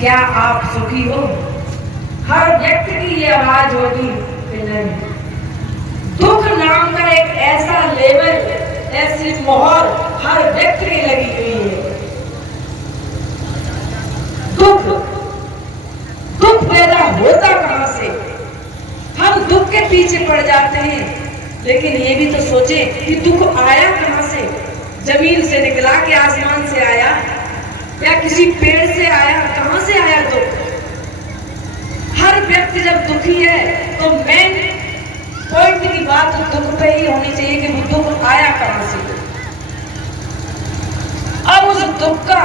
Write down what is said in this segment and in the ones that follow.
क्या आप सुखी हो? हर व्यक्ति की ये आवाज होगी कि नहीं। दुख नाम का एक ऐसा लेवल, ऐसी मोहर हर व्यक्ति की लगी हुई है। दुख पैदा होता कहां से? हम दुख के पीछे पड़ जाते हैं, लेकिन ये भी तो सोचे कि दुख आया कहां से? जमीन से निकला कि आसमान से आया, या किसी पेड़ से आया? कहां से आया दुख? हर व्यक्ति जब दुखी है तो मेन पॉइंट की बात दुख पे ही होनी चाहिए कि वो दुख आया कहां से। अब उस दुख का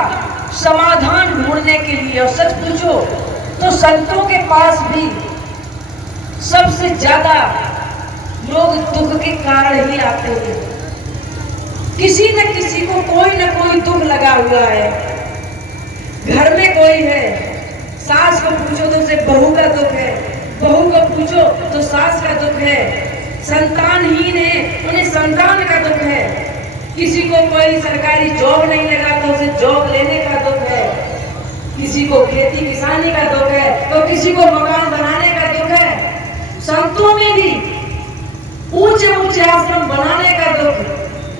समाधान ढूंढने के लिए, और सच पूछो तो संतों के पास भी सबसे ज्यादा लोग दुख के कारण ही आते हैं। किसी न किसी को कोई न कोई दुख लगा हुआ है। घर में कोई है, सास को पूछो तो उसे बहू का दुख है, बहू को पूछो तो सास का दुख है, संतानहीन है उन्हें संतान का दुख है, किसी को कोई सरकारी जॉब नहीं लगा तो उसे जॉब लेने का दुख है, किसी को खेती किसानी का दुख है, तो किसी को मकान बनाने का दुख है। संतों में भी ऊंचे ऊंचे आश्रम बनाने का दुख,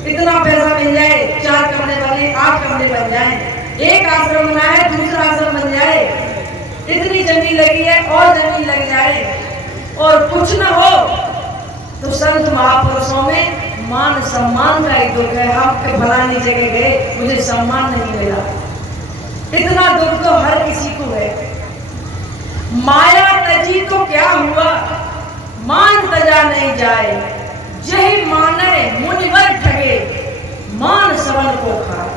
इतना पैसा मिल जाए 4 कमरे बने, 8 कमरे बन जाए, एक आश्रम बना है दूसरा आश्रम बन जाए, इतनी जमीन लगी है और जमीन लग जाए, और कुछ ना हो तो संत महापुरुषों में मान सम्मान का एक दुख है। हम फलानी जगह गए, मुझे सम्मान नहीं मिला, इतना दुख तो हर किसी को है। माया तजी तो क्या हुआ, मान तजा नहीं जाए, यही माने मुनिवर ठगे, मान सवन को खाए।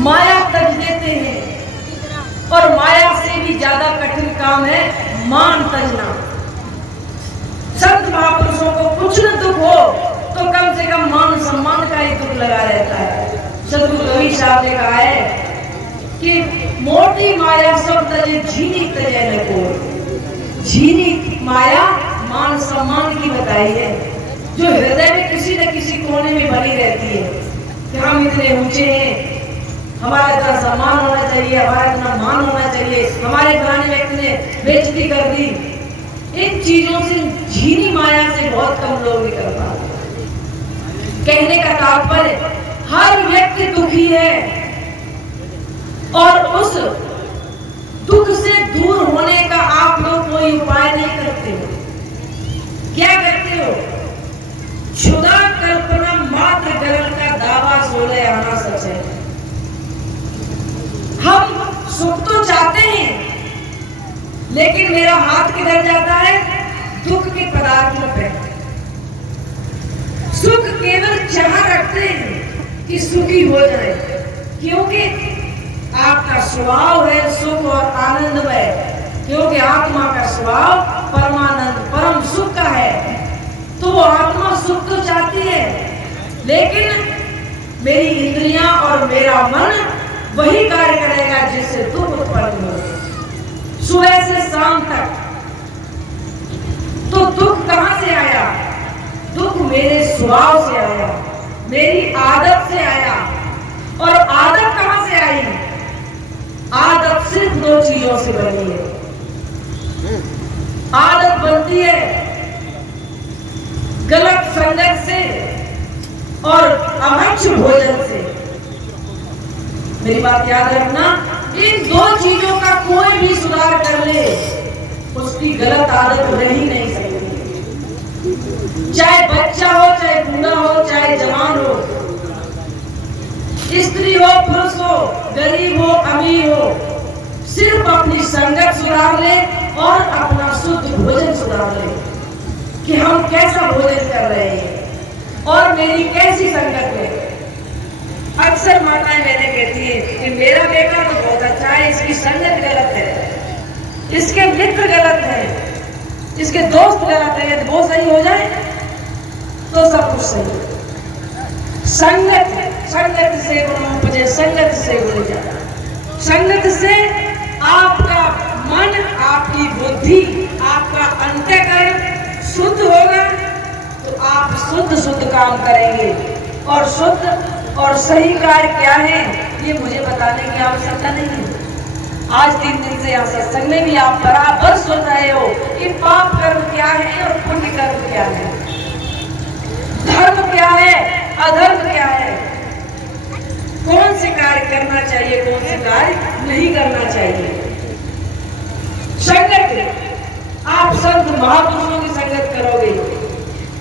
माया तज देते हैं, और माया से भी ज्यादा कठिन काम है मान तजना। संत महापुरुषों को कुछ न दुख हो तो कम से कम मान सम्मान का ही दुख लगा रहता है। सदगुरु रवि साहब ने कहा है कि मोटी माया सब तजे, झीनी तजे न कोई। झीनी माया मान सम्मान की बताई है, जो हृदय में किसी न किसी कोने में बनी रहती है कि हम इतने ऊंचे हैं, हमारा इतना सम्मान होना चाहिए, हमारा इतना मान होना चाहिए, हमारे पुराने व्यक्ति ने बेइज्जती कर दी। इन चीजों से, झीनी माया से बहुत कम लोग निकल पाते। कहने का तात्पर्य हर व्यक्ति दुखी है, और उस दुख से दूर होने का आप लोग कोई उपाय नहीं करते हो। क्या करते हो? क्षुधा कल्पना मात्र गगन का दावा सोले आना सच है। हम सुख तो चाहते हैं, लेकिन मेरा हाथ किधर जाता है? दुख के पदार्थों पे। सुख केवल चाह रखते हैं कि सुखी हो जाए, क्योंकि आपका स्वभाव है सुख और आनंदमय, क्योंकि आत्मा का स्वभाव परमानंद परम सुख का है। तो वो आत्मा सुख तो चाहती है, लेकिन मेरी इंद्रियां और मेरा मन वही कार्य करेगा जिससे दुख उत्पन्न हो। सुबह से शाम तक तो दुख कहां से आया? दुख मेरे स्वभाव से आया, मेरी आदत से आया। और आदत कहां से आई? आदत सिर्फ 2 चीजों से बनी है। आदत बनती है गलत संगत से और अभक्ष भोजन से। मेरी बात याद रखना, इन 2 चीजों का कोई भी सुधार कर ले, उसकी गलत आदत रह ही नहीं सकती। चाहे बच्चा हो, चाहे बूढ़ा हो, चाहे जवान हो, स्त्री हो, पुरुष हो, गरीब हो, अमीर हो, सिर्फ अपनी संगत सुधार ले और अपना शुद्ध भोजन सुधार ले कि हम कैसा भोजन कर रहे हैं और मेरी कैसी संगत है। अक्सर माताएं मैंने कहती है कि मेरा बेटा तो बहुत अच्छा है, इसकी संगत गलत है, इसके मित्र गलत है, इसके दोस्त गलत है। यदि वो सही हो जाए तो सब कुछ सही है। संगत से गुण उपजे, संगत से गुण जाता। संगत से आपका मन, आपकी बुद्धि, आपका अंतःकरण शुद्ध होगा तो आप शुद्ध काम करेंगे। और शुद्ध और सही कार्य क्या है ये मुझे बताने की आवश्यकता नहीं है। आज 3 दिन से यहाँ सत्संग में भी आप बराबर सुन रहे हो कि पाप कर्म क्या है और पुण्य कर्म क्या है, धर्म क्या है, अधर्म क्या है, कौन से कार्य करना चाहिए, कौन से कार्य नहीं करना चाहिए। संगत, आप संत महापुरुषों की संगत करोगे,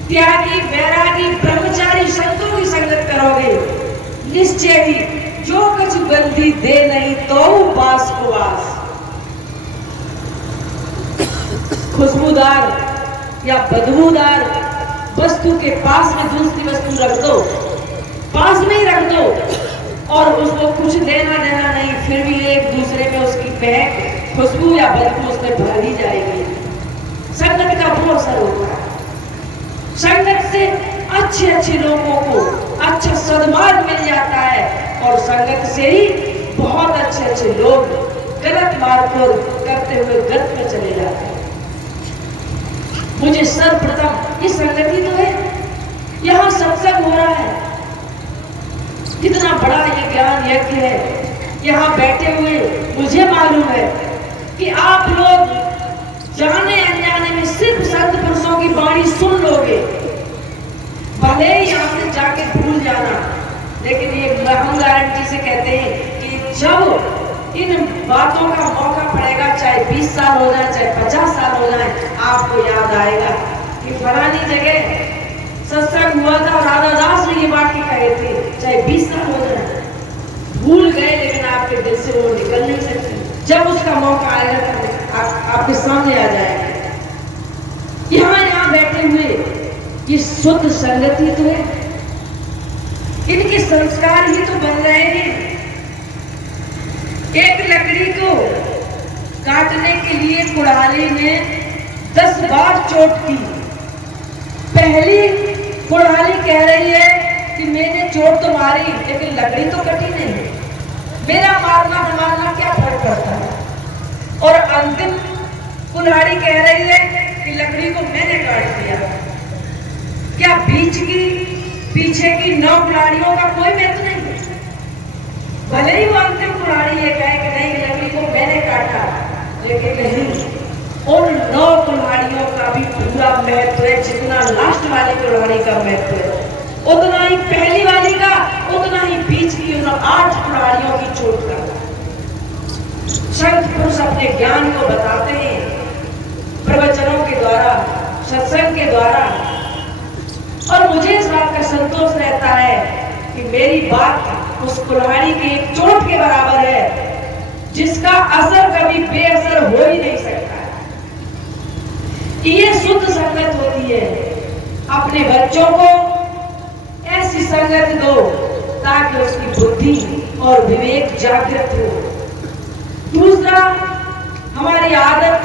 त्यागी वैरागी ब्रह्मचारी संतों की संगत करोगे, निश्चय ही जो कुछ बंदी दे नहीं तो बास को वास। खुशबूदार या बदबूदार वस्तु के पास में दूसरी वस्तु रख दो, पास में ही रख दो, और उसको कुछ लेना देना नहीं, फिर भी एक दूसरे में उसकी महक, खुशबू या बदबू उसमें भर ही जाएगी। संगत का वो असर होता है। संगत से अच्छे अच्छे लोगों को अच्छा सद्मार्ग मिल जाता है, और संगत से ही बहुत अच्छे अच्छे लोग गलत मार्ग को करते हुए गलत में चले जाते हैं। मुझे सर्वप्रथम ये संगति तो है, यहाँ सत्संग हो रहा है, कितना बड़ा ये ज्ञान यज्ञ है। यहाँ बैठे हुए मुझे मालूम है कि आप लोग जाने अनजाने में सिर्फ संत पुरुषों की वाणी सुन लोगे, भले ही आपने जाके भूल जाना, लेकिन ये हम गारंटी से कहते हैं कि जब इन बातों का मौका पड़ेगा, चाहे 20 साल हो जाए, चाहे 50 साल हो जाए, आपको याद आएगा कि फलानी जगह सत्संग हुआ था, राधादास ने ये बात कहे थे, चाहे 20 साल हो जाए, भूल गए, लेकिन आपके दिल से वो निकल नहीं सकती। जब उसका मौका आएगा तो आपके सामने आ जाएगा। यहाँ बैठे हुए ये शुद्ध संगति तो है, इनके संस्कार ही तो बन रहे हैं। एक लकड़ी को काटने के लिए कुल्हाड़ी ने 10 बार चोट की। पहली कुल्हाड़ी कह रही है कि मैंने चोट तो मारी, लेकिन लकड़ी तो कटी नहीं, मेरा मारना न मारना क्या फर्क पड़ता है। और अंतिम कुल्हाड़ी कह रही है कि लकड़ी को मैंने काट दिया। क्या बीच की पीछे की 9 कुल्हाड़ियों का कोई महत्व नहीं? भले ही वो अंतिम कुल्हाड़ी ये कहे कि नहीं, लकड़ी को मैंने काटा, लेकिन नहीं, उन 9 कुल्हाड़ियों का भी पूरा महत्व है, जितना लास्ट वाली कुल्हाड़ी का महत्व है, उतना ही पहली वाली का, उतना ही बीच की उन 8 कुल्हाड़ियों की चोट का। संत पुरुष अपने ज्ञान को बताते हैं प्रवचनों के द्वारा, सत्संग के द्वारा, और मुझे इस बात का संतोष रहता है कि मेरी बात उस कुल्हाड़ी के एक चोट के बराबर है, जिसका असर कभी बेअसर हो ही नहीं सकता। ये शुद्ध संगत होती है। अपने बच्चों को ऐसी संगत दो ताकि उसकी बुद्धि और विवेक जागृत हो। दूसरा, हमारी आदत